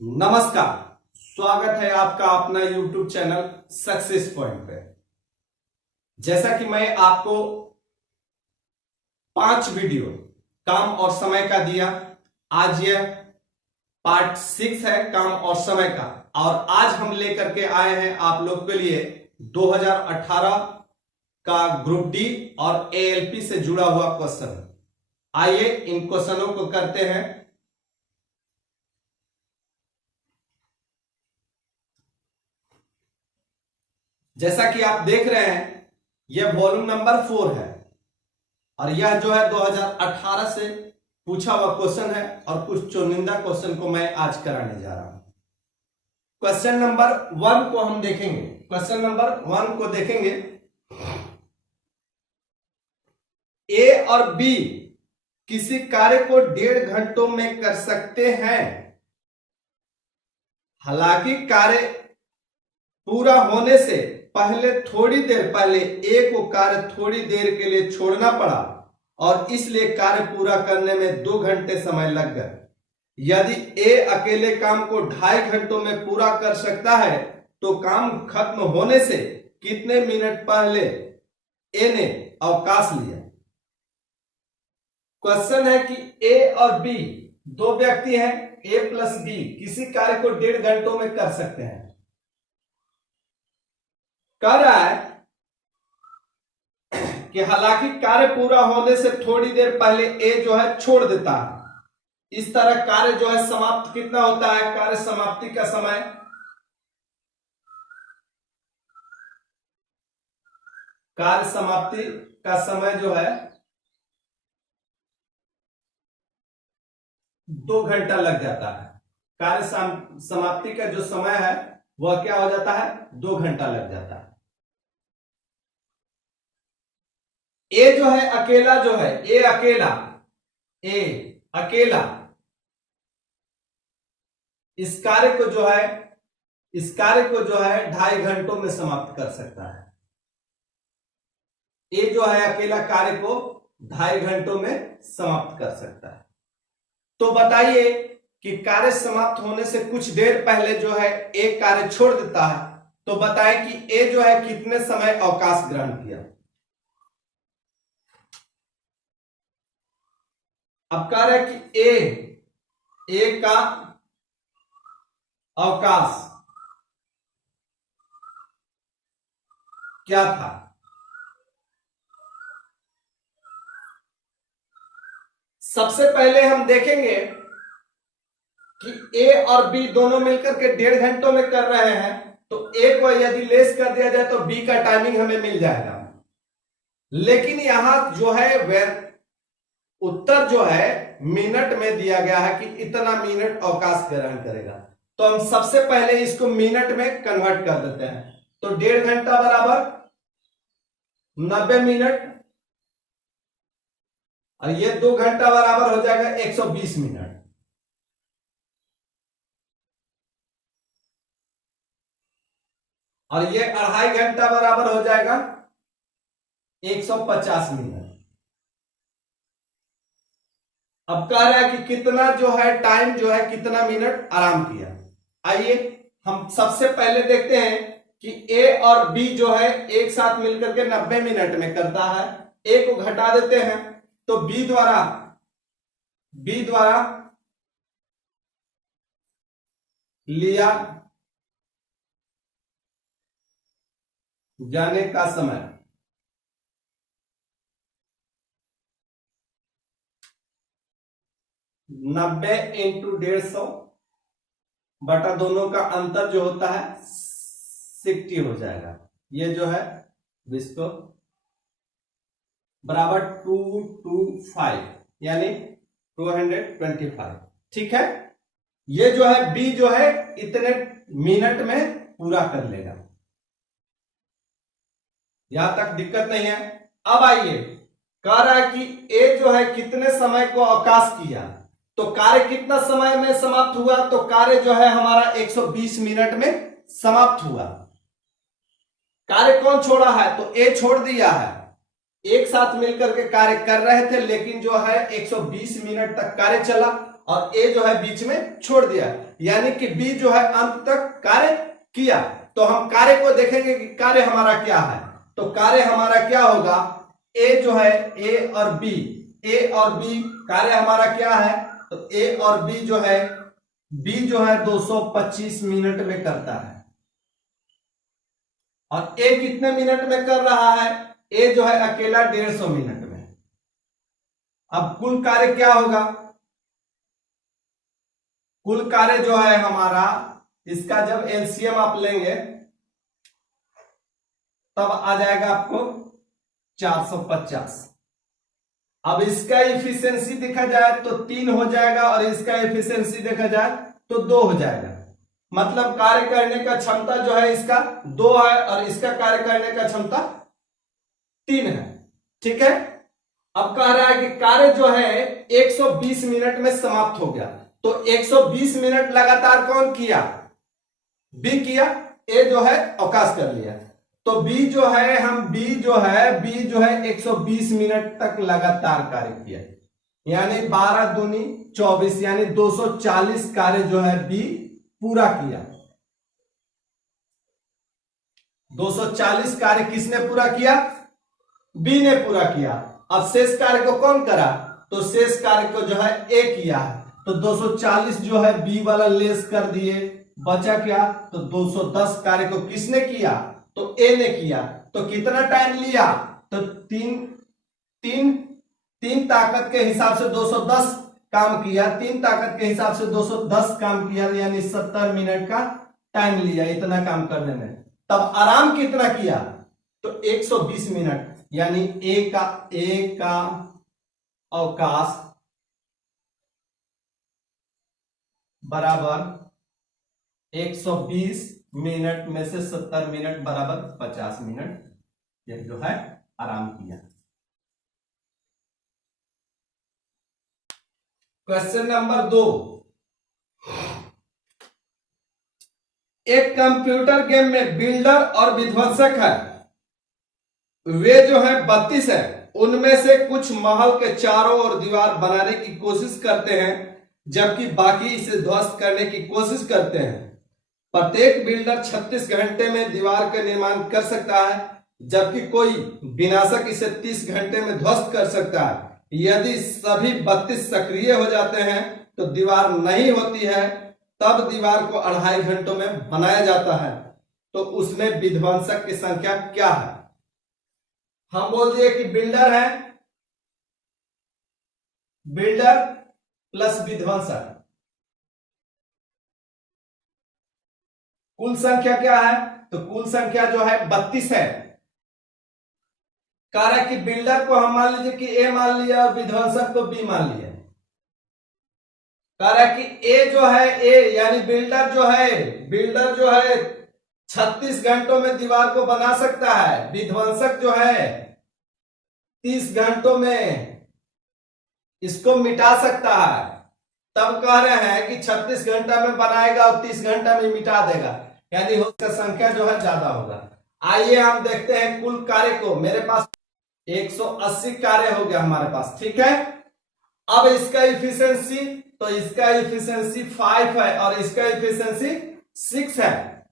नमस्कार। स्वागत है आपका अपना YouTube चैनल सक्सेस पॉइंट पे। जैसा कि मैं आपको 5 वीडियो काम और समय का दिया, आज यह पार्ट 6 है काम और समय का। और आज हम लेकर के आए हैं आप लोग के लिए 2018 का ग्रुप डी और ALP से जुड़ा हुआ क्वेश्चन। आइए इन क्वेश्चनों को करते हैं। जैसा कि आप देख रहे हैं यह वॉल्यूम नंबर 4 है और यह जो है 2018 से पूछा हुआ क्वेश्चन है और कुछ चुनिंदा क्वेश्चन को मैं आज कराने जा रहा हूं। क्वेश्चन नंबर 1 को हम देखेंगे। क्वेश्चन नंबर 1 को देखेंगे। ए और बी किसी कार्य को 1.5 घंटों में कर सकते हैं। हालांकि कार्य पूरा होने से थोड़ी देर पहले ए को कार्य थोड़ी देर के लिए छोड़ना पड़ा और इसलिए कार्य पूरा करने में 2 घंटे समय लग गए। यदि ए अकेले काम को 2.5 घंटों में पूरा कर सकता है तो काम खत्म होने से कितने मिनट पहले ए ने अवकाश लिया। क्वेश्चन है कि ए और बी दो व्यक्ति हैं, ए प्लस बी किसी कार्य को 1.5 घंटों में कर सकते हैं। कह रहा है कि हालांकि कार्य पूरा होने से थोड़ी देर पहले ए जो है छोड़ देता है। इस तरह कार्य जो है समाप्त कितना होता है, कार्य समाप्ति का समय जो है 2 घंटा लग जाता है। कार्य समाप्ति का जो समय है वह क्या हो जाता है, 2 घंटा लग जाता है। ए जो है अकेला ए अकेला इस कार्य को जो है 2.5 घंटों में समाप्त कर सकता है। ए जो है अकेला कार्य को 2.5 घंटों में समाप्त कर सकता है। तो बताइए कि कार्य समाप्त होने से कुछ देर पहले जो है एक कार्य छोड़ देता है, तो बताएं कि ए जो है कितने समय अवकाश ग्रहण किया। अब कह रहे हैं कि ए का अवकाश क्या था। सबसे पहले हम देखेंगे कि ए और बी दोनों मिलकर के 1.5 घंटों में कर रहे हैं, तो ए को यदि लेस कर दिया जाए तो बी का टाइमिंग हमें मिल जाएगा। लेकिन यहां जो है उत्तर जो है मिनट में दिया गया है कि इतना मिनट अवकाश ग्रहण करेगा। तो हम सबसे पहले इसको मिनट में कन्वर्ट कर देते हैं। तो 1.5 घंटा बराबर 90 मिनट और ये 2 घंटा बराबर हो जाएगा 120 मिनट। और ये 2.5 घंटा बराबर हो जाएगा 150 मिनट। अब कह रहा है कि कितना जो है टाइम जो है कितना मिनट आराम किया। आइए हम सबसे पहले देखते हैं कि ए और बी जो है एक साथ मिलकर के 90 मिनट में करता है। ए को घटा देते हैं तो बी द्वारा लिया जाने का समय 90 × 150 बटा दोनों का अंतर जो होता है 60 हो जाएगा। ये जो है 20 को बराबर 225 यानी 225। ठीक है, ये जो है बी जो है इतने मिनट में पूरा कर लेगा। यहां तक दिक्कत नहीं है। अब आइए कह रहा है कि ए जो है कितने समय को अवकाश किया, तो कार्य कितना समय में समाप्त हुआ, तो कार्य जो है हमारा 120 मिनट में समाप्त हुआ। कार्य कौन छोड़ा है, तो ए छोड़ दिया है। एक साथ मिलकर के कार्य कर रहे थे, लेकिन जो है 120 मिनट तक कार्य चला और ए जो है बीच में छोड़ दिया, यानी कि बी जो है अंत तक कार्य किया। तो हम कार्य को देखेंगे कि कार्य हमारा क्या है। तो कार्य हमारा क्या होगा, ए जो है ए और बी कार्य हमारा क्या है, तो ए और बी जो है, बी जो है 225 मिनट में करता है और ए कितने मिनट में कर रहा है, ए जो है अकेला 150 मिनट में। अब कुल कार्य क्या होगा, कुल कार्य जो है हमारा, इसका जब एलसीएम आप लेंगे तब आ जाएगा आपको 450। अब इसका इफिशियंसी देखा जाए तो 3 हो जाएगा और इसका इफिशियंसी देखा जाए तो 2 हो जाएगा। मतलब कार्य करने का क्षमता जो है इसका 2 है और इसका कार्य करने का क्षमता 3 है। ठीक है, अब कह रहा है कि कार्य जो है 120 मिनट में समाप्त हो गया। तो 120 मिनट लगातार कौन किया, बी किया, ए जो है अवकाश कर लिया। तो बी जो है 120 मिनट तक लगातार कार्य किया, यानी 12 दूनी 24, यानी 240 कार्य जो है बी पूरा किया। 240 कार्य किसने पूरा किया, बी ने पूरा किया। अब शेष कार्य को कौन करा, तो शेष कार्य को जो है ए किया है। तो 240 जो है बी वाला लेस कर दिए, बचा क्या, तो 210 कार्य को किसने किया, तो ए ने किया। तो कितना टाइम लिया, तो तीन ताकत के हिसाब से 210 काम किया, 3 ताकत के हिसाब से 210 काम किया, यानी 70 मिनट का टाइम लिया इतना काम करने में। तब आराम कितना किया, तो 120 मिनट, यानी ए का अवकाश बराबर 120 मिनट में से 70 मिनट बराबर 50 मिनट, यह जो है आराम किया। क्वेश्चन नंबर 2, एक कंप्यूटर गेम में बिल्डर और विध्वंसक है, वे जो है 32 है, उनमें से कुछ महल के चारों ओर दीवार बनाने की कोशिश करते हैं जबकि बाकी इसे ध्वस्त करने की कोशिश करते हैं। प्रत्येक बिल्डर 36 घंटे में दीवार का निर्माण कर सकता है जबकि कोई विनाशक इसे 30 घंटे में ध्वस्त कर सकता है। यदि सभी 32 सक्रिय हो जाते हैं तो दीवार नहीं होती है, तब दीवार को 2.5 घंटों में बनाया जाता है। तो उसमें विध्वंसक की संख्या क्या है। हम बोल दिए कि बिल्डर है, बिल्डर प्लस विध्वंसक, कुल संख्या क्या है, तो कुल संख्या जो है 32 है। कह रहा है कि बिल्डर को हम मान लीजिए कि ए मान लिया और विध्वंसक को बी मान लिया। कह रहा है कि ए जो है, ए यानी बिल्डर जो है 36 घंटों में दीवार को बना सकता है, विध्वंसक जो है 30 घंटों में इसको मिटा सकता है। तब कह रहे हैं कि 36 घंटा में बनाएगा और 30 घंटा में मिटा देगा, यानी उसका संख्या जो है ज्यादा होगा। आइए हम देखते हैं कुल कार्य को। मेरे पास 180 कार्य हो गया हमारे पास, ठीक है। अब इसका इफिशियंसी, तो इसका इफिशियंसी 5 है और इसका इफिशियंसी 6 है,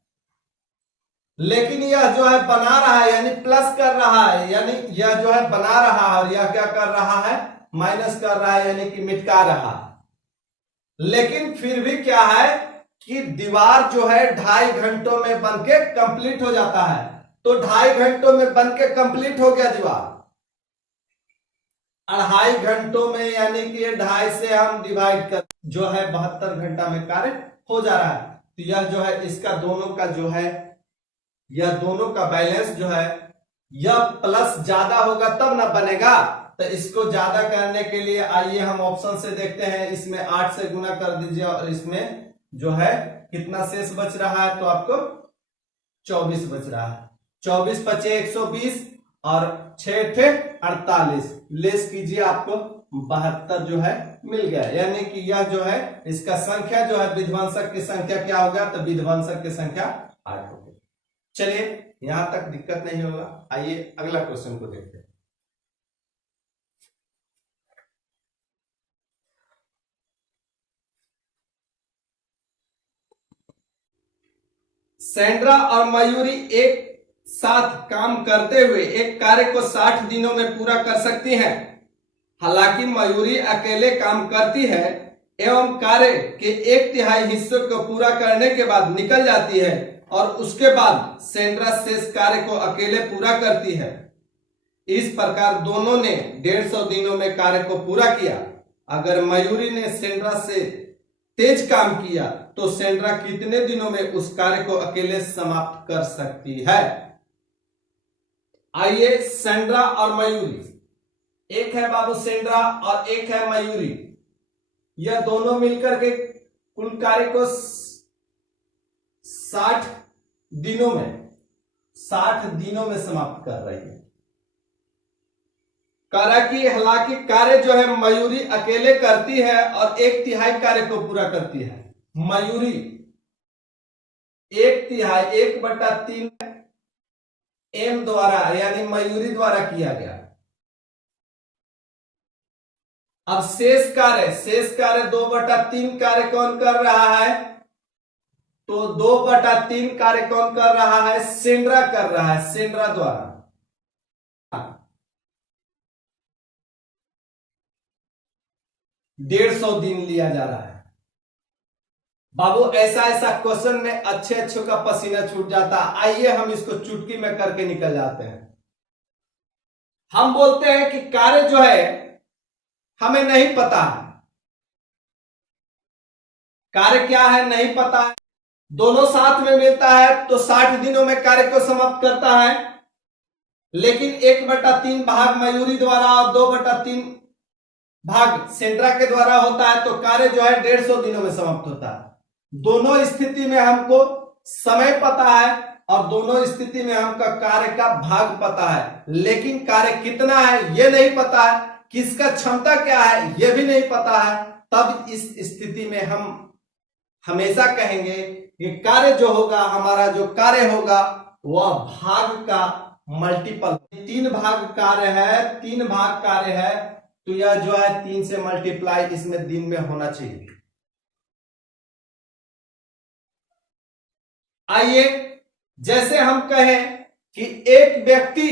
लेकिन यह जो है बना रहा है यानी प्लस कर रहा है, यानी यह जो है बना रहा है और यह क्या कर रहा है, माइनस कर रहा है, यानी कि मिटा रहा है। लेकिन फिर भी क्या है कि दीवार जो है 2.5 घंटों में बनके कंप्लीट हो जाता है। तो 2.5 घंटों में बनके कंप्लीट हो गया दीवार, 2.5 घंटों में, यानी कि 2.5 से हम डिवाइड कर जो है 72 घंटा में कार्य हो जा रहा है। तो यह जो है इसका दोनों का जो है, यह दोनों का बैलेंस जो है, यह प्लस ज्यादा होगा तब ना बनेगा। तो इसको ज्यादा करने के लिए आइए हम ऑप्शन से देखते हैं। इसमें 8 से गुना कर दीजिए और इसमें जो है कितना शेष बच रहा है, तो आपको 24 बच रहा है। 24 × 120 और 6 × 48 लेस कीजिए, आपको 72 जो है मिल गया। यानी कि यह जो है इसका संख्या जो है विध्वंसक की संख्या क्या होगा, तो विध्वंसक की संख्या 8 होगी। चलिए यहां तक दिक्कत नहीं होगा। आइए अगला क्वेश्चन को देखते हैं। सेंड्रा और मयूरी एक साथ काम करते हुए एक कार्य को 60 दिनों में पूरा कर सकती हैं। हालांकि मयूरी अकेले काम करती है एवं कार्य के 1/3 हिस्से को पूरा करने के बाद निकल जाती है और उसके बाद सेंड्रा शेष कार्य को अकेले पूरा करती है। इस प्रकार दोनों ने 150 दिनों में कार्य को पूरा किया। अगर मयूरी ने सेंड्रा से तेज काम किया तो सेंड्रा कितने दिनों में उस कार्य को अकेले समाप्त कर सकती है? आइए सेंड्रा और मयूरी, एक है बाबू सेंड्रा और एक है मयूरी, यह दोनों मिलकर के कुल कार्य को 60 दिनों में समाप्त कर रही है। हालांकि कार्य जो है मयूरी अकेले करती है और 1/3 कार्य को पूरा करती है। मयूरी 1/3 1/3 एम द्वारा यानी मयूरी द्वारा किया गया। अब शेष कार्य 2/3 कार्य कौन कर रहा है? तो 2/3 कार्य कौन कर रहा है? सेंड्रा कर रहा है, सेंड्रा द्वारा। 150 दिन लिया जा रहा है। बाबू ऐसा क्वेश्चन में अच्छे का पसीना छूट जाता। आइए हम इसको चुटकी में करके निकल जाते हैं। हम बोलते हैं कि कार्य जो है हमें नहीं पता है, कार्य क्या है नहीं पता है, दोनों साथ में मिलता है तो 60 दिनों में कार्य को समाप्त करता है। लेकिन 1/3 भाग मयूरी द्वारा और 2/3 भाग सेंड्रा के द्वारा होता है तो कार्य जो है 150 दिनों में समाप्त होता है। दोनों स्थिति में हमको समय पता है और दोनों स्थिति में हमका कार्य का भाग पता है, लेकिन कार्य कितना है यह नहीं पता है, किसका क्षमता क्या है यह भी नहीं पता है। तब इस स्थिति में हम हमेशा कहेंगे कि कार्य जो होगा, हमारा जो कार्य होगा वह भाग का मल्टीपल। 3 भाग कार्य है तो यह जो है 3 से मल्टीप्लाई इसमें दिन में होना चाहिए। आइए जैसे हम कहें कि एक व्यक्ति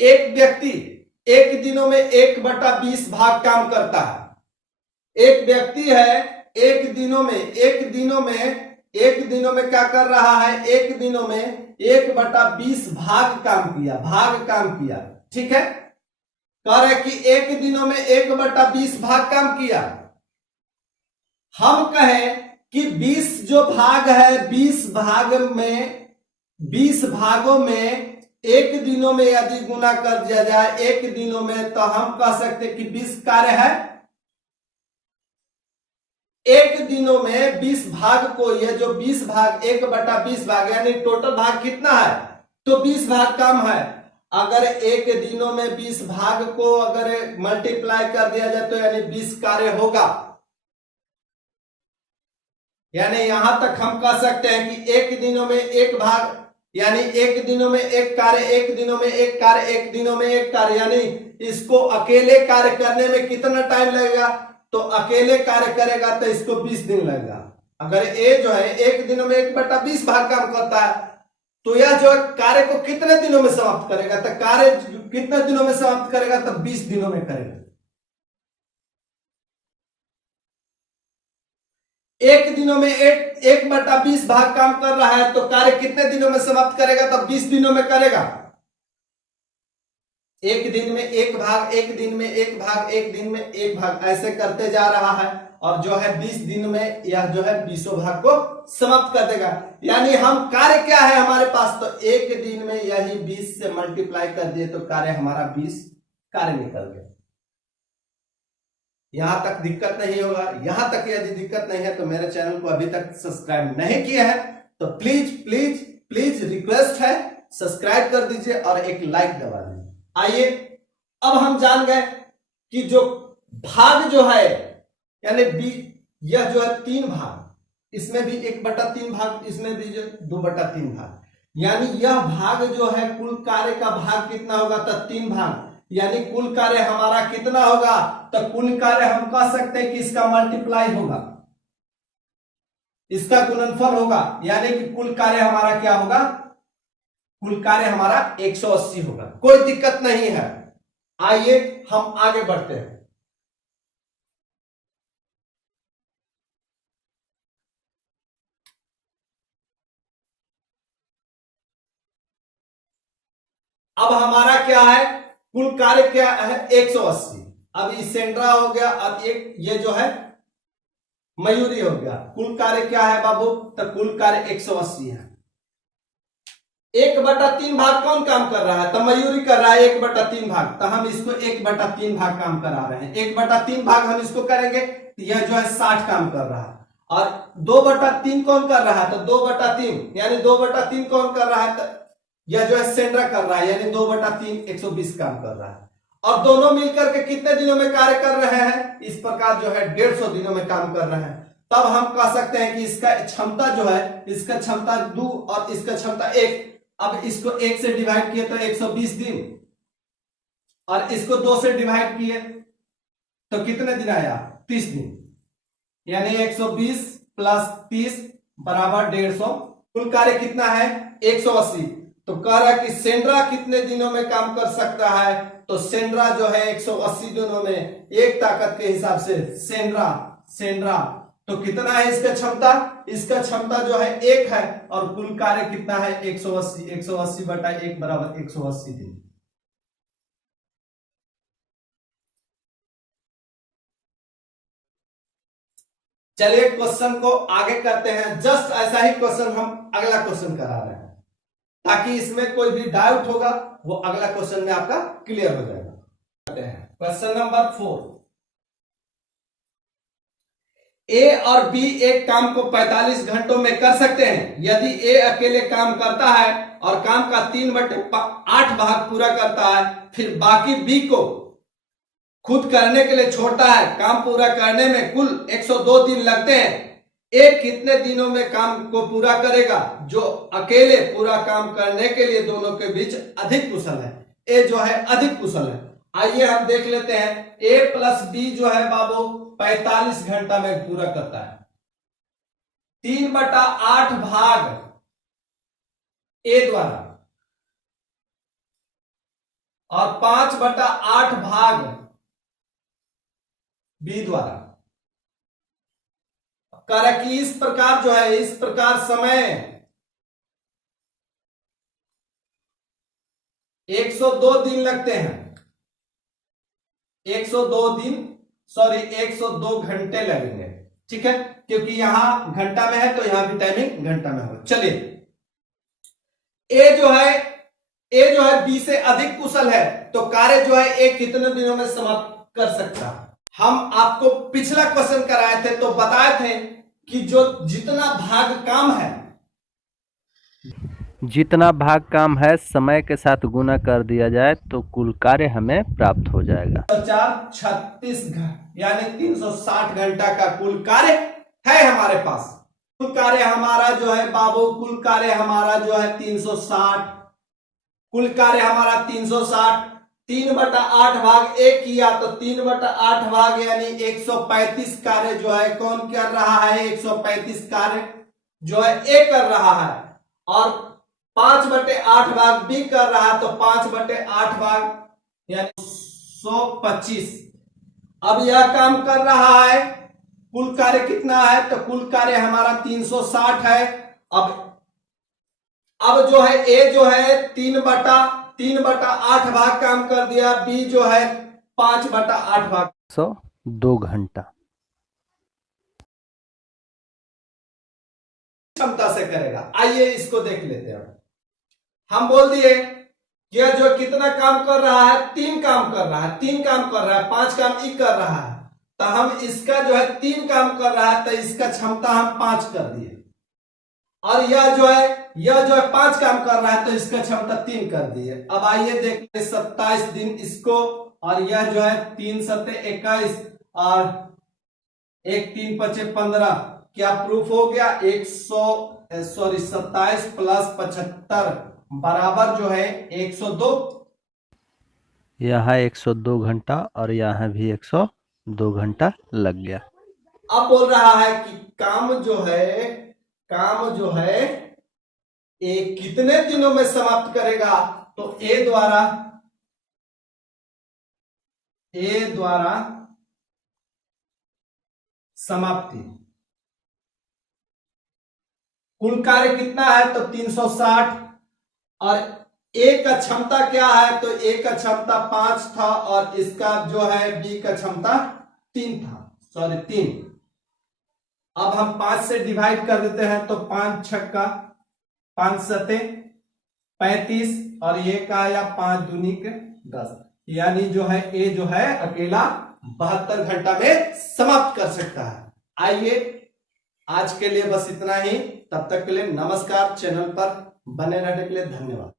1 दिनों में 1/20 भाग काम करता है। एक व्यक्ति है 1 दिनों में क्या कर रहा है? 1 दिनों में 1/20 भाग काम किया। ठीक है, कह रहे कि 1 दिनों में 1/20 भाग काम किया। हम कहें कि 20 जो भाग है 20 भागों में 1 दिनों में यदि गुना कर दिया जाए 1 दिनों में, तो हम कह सकते कि 20 कार्य है। 1 दिनों में 20 भाग को, यह जो 20 भाग 1/20 भाग यानी टोटल भाग कितना है? तो 20 भाग काम है। अगर 1 दिनों में 20 भाग को अगर मल्टीप्लाई कर दिया जाए तो यानी 20 कार्य होगा। यानी यहां तक हम कह सकते हैं कि 1 दिनों में 1 भाग यानी 1 दिनों में 1 कार्य, 1 दिनों में 1 कार्य, 1 दिनों में 1 कार्य, यानी इसको अकेले कार्य करने में कितना टाइम लगेगा? तो अकेले कार्य करेगा तो इसको 20 दिन लगेगा। अगर ए जो है 1 दिनों में 1/20 भाग काम करता है तो यह जो कार्य को कितने दिनों में समाप्त करेगा? तो कार्य कितने दिनों में समाप्त करेगा? तो 20 दिनों में करेगा। 1 दिनों में 1/20 भाग काम कर रहा है तो कार्य कितने दिनों में समाप्त करेगा? तो 20 दिनों में करेगा। 1 दिन में 1 भाग, 1 दिन में 1 भाग, 1 दिन में 1 भाग, ऐसे करते जा रहा है और जो है 20 दिन में यह जो है 20 भाग को समाप्त कर देगा। यानी हम कार्य क्या है हमारे पास? तो 1 दिन में यही 20 से मल्टीप्लाई कर दिए तो कार्य हमारा 20 कार्य निकल गया। यहां तक दिक्कत नहीं होगा। यहां तक यदि दिक्कत नहीं है तो मेरे चैनल को अभी तक सब्सक्राइब नहीं किया है तो प्लीज रिक्वेस्ट है सब्सक्राइब कर दीजिए और एक लाइक दबा दीजिए। आइए अब हम जान गए कि जो भाग जो है यानी यह जो है 3 भाग, इसमें भी 1/3 भाग, इसमें भी जो 2/3 भाग, यानी यह भाग जो है कुल कार्य का भाग कितना होगा? तो 3 भाग, यानी कुल कार्य हमारा कितना होगा? तो कुल कार्य हम कह सकते हैं कि इसका मल्टीप्लाई होगा। इसका गुणनफल होगा, यानी कि कुल कार्य हमारा क्या होगा, कुल कार्य हमारा 180 होगा। कोई दिक्कत नहीं है। आइए हम आगे बढ़ते हैं। अब हमारा क्या है, कुल कार्य क्या है 180। अब ये सेंट्रा हो गया, अब एक ये जो है मयूरी हो गया। कुल कार्य क्या है बाबू, तो कुल कार्य 180 है। 1/3 भाग कौन काम कर रहा है, तो मयूरी कर रहा है 1/3 भाग, तो हम इसको 1/3 भाग काम करा रहे हैं। 1/3 भाग हम इसको करेंगे, तो यह जो है 60 काम कर रहा है। और 2/3 कौन कर रहा है, तो 2/3 यानी 2/3 कौन कर रहा है, तो यह जो है सेंड्रा कर रहा है, यानी 2/3 120 काम कर रहा है। और दोनों मिलकर के कितने दिनों में कार्य कर रहे हैं, इस प्रकार जो है 150 दिनों में काम कर रहे हैं। तब हम कह सकते हैं कि इसका क्षमता जो है, इसका क्षमता 2 और इसका क्षमता 1। अब इसको 1 से डिवाइड किए तो 120 दिन, और इसको 2 से डिवाइड किए तो कितने दिन आया, 30 दिन, यानी 120 प्लस 30 बराबर 150। कुल कार्य कितना है 180। तो कह रहा है कि सेंड्रा कितने दिनों में काम कर सकता है, तो सेंड्रा जो है 180 दिनों में, एक ताकत के हिसाब से सेंड्रा तो कितना है इसका क्षमता, इसका क्षमता जो है 1 है, और कुल कार्य कितना है 180। 180/1 बराबर 180 दिन। चलिए क्वेश्चन को आगे करते हैं। जस्ट ऐसा ही क्वेश्चन हम अगला क्वेश्चन करा रहे हैं, ताकि इसमें कोई भी डाउट होगा वो अगला क्वेश्चन में आपका क्लियर हो जाएगा। Question number 4। ए और बी एक काम को 45 घंटों में कर सकते हैं। यदि ए अकेले काम करता है और काम का 3/8 भाग पूरा करता है, फिर बाकी बी को खुद करने के लिए छोड़ता है। काम पूरा करने में कुल 102 दिन लगते हैं। ए कितने दिनों में काम को पूरा करेगा, जो अकेले पूरा काम करने के लिए दोनों के बीच अधिक कुशल है। ए जो है अधिक कुशल है। आइए हम देख लेते हैं। ए प्लस बी जो है बाबू 45 घंटा में पूरा करता है। 3/8 भाग ए द्वारा और 5/8 भाग बी द्वारा। कर कि इस प्रकार जो है, इस प्रकार समय 102 दिन लगते हैं। 102 घंटे लगेंगे, ठीक है, क्योंकि यहां घंटा में है तो यहां भी टाइमिंग घंटा में हो। चलिए, ए जो है बी से अधिक कुशल है, तो कार्य जो है ए कितने दिनों में समाप्त कर सकता है। हम आपको पिछला क्वेश्चन कराए थे तो बताए थे कि जितना भाग काम है समय के साथ गुना कर दिया जाए तो कुल कार्य हमें प्राप्त हो जाएगा। 36 यानी 360 घंटा का कुल कार्य है हमारे पास। कुल कार्य हमारा जो है बाबू, कुल कार्य हमारा जो है 360। कुल कार्य हमारा 360, 3/8 भाग एक किया तो 3/8 भाग यानी 135 कार्य जो है कौन कर रहा है, 135 कार्य जो है ए कर रहा है। और 5/8 भाग बी कर रहा है, तो 5/8 भाग यानी 125। अब यह काम कर रहा है। कुल कार्य कितना है, तो कुल कार्य हमारा 360 है। अब जो है ए जो है 3/8 भाग काम कर दिया, बी जो है 5/8 भाग, 102 घंटा क्षमता से करेगा। आइए इसको देख लेते हैं। हम बोल दिए यह जो कितना काम कर रहा है, 3 काम कर रहा है, 3 काम कर रहा है, 5 काम ई कर रहा है, तो हम इसका जो है 3 काम कर रहा है तो इसका क्षमता हम 5 कर दिए। और यह जो है 5 काम कर रहा है तो इसका क्षमता 3 कर दिए। अब आइए देखते 27 दिन इसको, और यह जो है 3 7 21 और 1 3 5 15, क्या प्रूफ हो गया, 27 प्लस 75 बराबर जो है 102। यहाँ 102 घंटा और यहाँ भी 102 घंटा लग गया। अब बोल रहा है कि काम जो है ए कितने दिनों में समाप्त करेगा, तो ए द्वारा समाप्ति। कुल कार्य कितना है, तो 360, और ए का क्षमता क्या है, तो ए का क्षमता 5 था और इसका जो है बी का क्षमता 3 था, 3। अब हम 5 से डिवाइड कर देते हैं, तो 5 छक्का 5 सते 35, और ये का आया 5 दूनी के 10, यानी जो है ए जो है अकेला 72 घंटा में समाप्त कर सकता है। आइए आज के लिए बस इतना ही, तब तक के लिए नमस्कार। चैनल पर बने रहने के लिए धन्यवाद।